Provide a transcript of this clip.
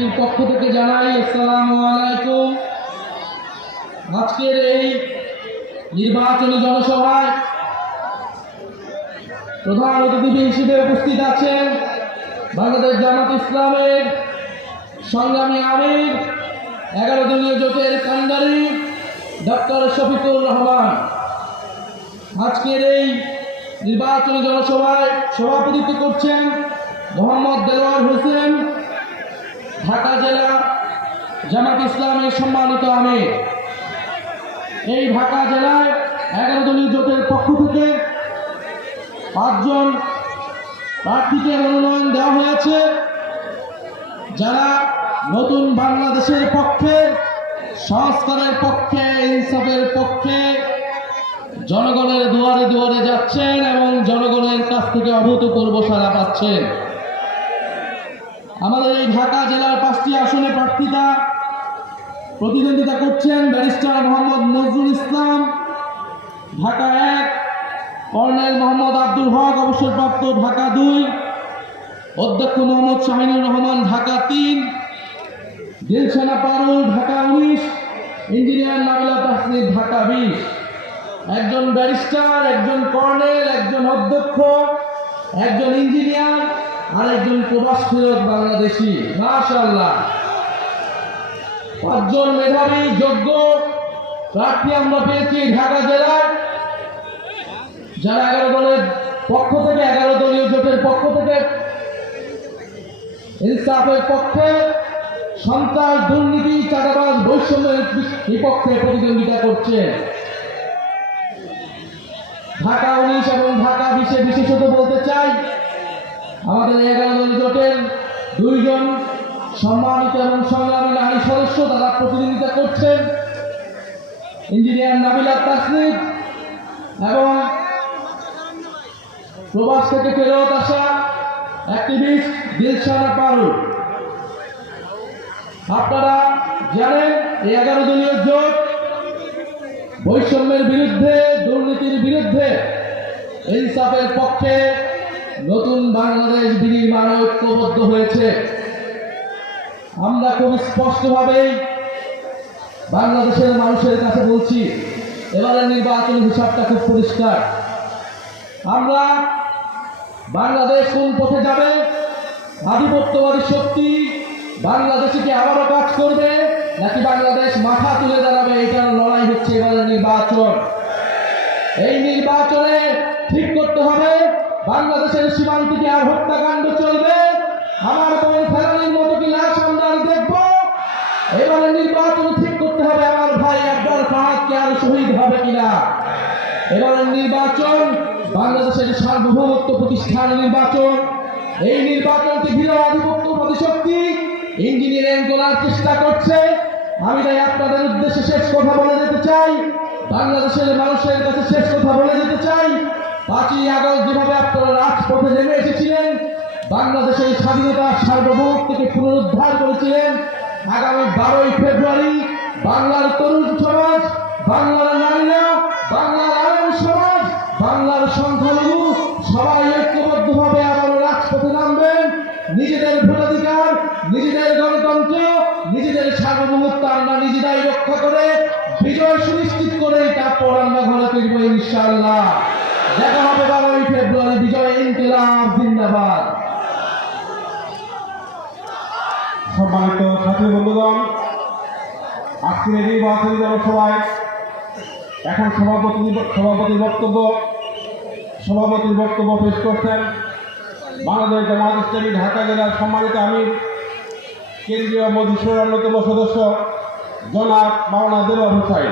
বিএনপির পক্ষ থেকে জানাই আসসালামু আলাইকুম। আজকের এই নির্বাচনী জনসভায় প্রধান অতিথি হিসেবে উপস্থিত আছেন বাংলাদেশ জামাত ইসলামের সংগ্রামী আমির 11 দলীয় জোটের কান্ডারি ডক্টর শফিকুর রহমান। আজকের এই নির্বাচনী জনসভায় সভাপতিত্ব করছেন মোহাম্মদ দেলোয়ার হোসেন, ঢাকা জেলা জামাত ইসলামের সম্মানিত আমির। এই ঢাকা জেলায় 11 দলীয় জোটের পক্ষ থেকে 5 জন প্রার্থীকে মনোনয়ন দেওয়া হয়েছে, যারা নতুন বাংলাদেশের পক্ষে, সংস্কারের পক্ষে, ইনসাফের পক্ষে জনগণের দুয়ারে দুয়ারে যাচ্ছেন এবং জনগণের কাছ থেকে অভূতপূর্ব সাড়া পাচ্ছেন। আমাদের এই ঢাকা জেলার 5টি আসনে প্রার্থীতা প্রতিদ্বন্দ্বিতা করছেন ব্যারিস্টার মোহাম্মদ নজরুল ইসলাম, ঢাকা 1; কর্নেল মোহাম্মদ আব্দুল হক, অবসরপ্রাপ্ত, ঢাকা 2; অধ্যক্ষ মোহাম্মদ শাহিনুর রহমান, ঢাকা 3; দিলশানা পারুল, ঢাকা 19; ইঞ্জিনিয়ার নাবিলা তাসনিম, ঢাকা 20। একজন ব্যারিস্টার, একজন কর্নেল, একজন অধ্যক্ষ, একজন ইঞ্জিনিয়ার আর একজন প্রবাস ফেরত বাংলাদেশি। মাশাআল্লাহ, 5 জন মেধাবী যোগ্য প্রার্থী আমরা পেয়েছি ঢাকা জেলায়, যারা 11 দলের পক্ষ থেকে, 11 দলীয় জোটের পক্ষ থেকে ইনসাফের পক্ষে, সন্ত্রাস, দুর্নীতি, চাঁদাবাজ, বৈষম্যের বিপক্ষে প্রতিদ্বন্দ্বিতা করছে। ঢাকা 19 এবং ঢাকা 20-এ বিশেষত বলতে চাই, আমাদের 11 দলীয় জোটের 2 জন সম্মানিত এবং সংগ্রামী নারী সদস্য তারা প্রতিদ্বন্দ্বিতা করছেন, ইঞ্জিনিয়ার নাবিলা তাসনিম এবং প্রবাস থেকে ফেরত আসা অ্যাক্টিভিস্ট দিলশানা পারুল। আপনারা জানেন, এই 11 দলীয় জোট বৈষম্যের বিরুদ্ধে, দুর্নীতির বিরুদ্ধে, ইনসাফের পক্ষে নতুন বাংলাদেশ বিনির্মাণে ঐক্যবদ্ধ হয়েছে। আমরা খুব স্পষ্টভাবেই বাংলাদেশের মানুষের কাছে বলছি, এবারের নির্বাচনী হিসাবটা খুব পরিষ্কার। আমরা বাংলাদেশ কোন পথে যাবে, আধিপত্যবাদী শক্তি বাংলাদেশে কি আবারও কাজ করবে নাকি বাংলাদেশ মাথা তুলে দাঁড়াবে, এটার লড়াই হচ্ছে এবারের নির্বাচন। এই নির্বাচনে ঠিক করতে হবে বাংলাদেশের সীমান্তে কি আর হত্যাকাণ্ড চলবে, আমার বোন ফেরানির মতো কি লাশ আমরা দেখব। এবারে নির্বাচনে ঠিক করতে হবে আমার ভাই আব্দুল ফাহাদ কি আর শহীদ হবে কিনা। এবারের নির্বাচন বাংলাদেশের সার্বভৌমত্ব প্রতিষ্ঠানের নির্বাচন। এই নির্বাচনটি ঘিরে আধিপত্যবাদী শক্তি ইঞ্জিনিয়ারিং করার চেষ্টা করছে। আমি তাই আপনাদের উদ্দেশ্যে শেষ কথা বলে যেতে চাই, বাংলাদেশের মানুষের কাছে শেষ কথা বলে যেতে চাই, 5ই আগস্ট যেভাবে আপনারা রাজপথে নেমে এসেছিলেন, বাংলাদেশের স্বাধীনতা সার্বভৌমত্বকে পুনরুদ্ধার করেছিলেন, আগামী 12ই ফেব্রুয়ারি বাংলার তরুণ সমাজ, বাংলার নারীরা, বাংলার আলেম সমাজ, বাংলার সংখ্যালঘু সবাই ঐক্যবদ্ধভাবে আবারও রাজপথে নামবেন। নিজেদের ভোটাধিকার, নিজেদের গণতন্ত্র, নিজেদের সার্বভৌমত্ব আমরা নিজেরাই রক্ষা করে বিজয় সুনিশ্চিত করে তারপর আমরা ঘরে ফিরবো ইনশাআল্লাহ। দেখা হবে 12ই ফেব্রুয়ারি। বিজয় ইনকিলাব জিন্দাবাদ। সম্মানিত সাথী বন্ধুগণ, আজকের এই নির্বাচনী জনসভায় এখন সভাপতির বক্তব্য পেশ করছেন বাংলাদেশ জামাত ইসলামী ঢাকা জেলার সম্মানিত আমির, কেন্দ্রীয় মজলিসের অন্যতম সদস্য জনাব মাওলানা দেলোয়ার হোসেন।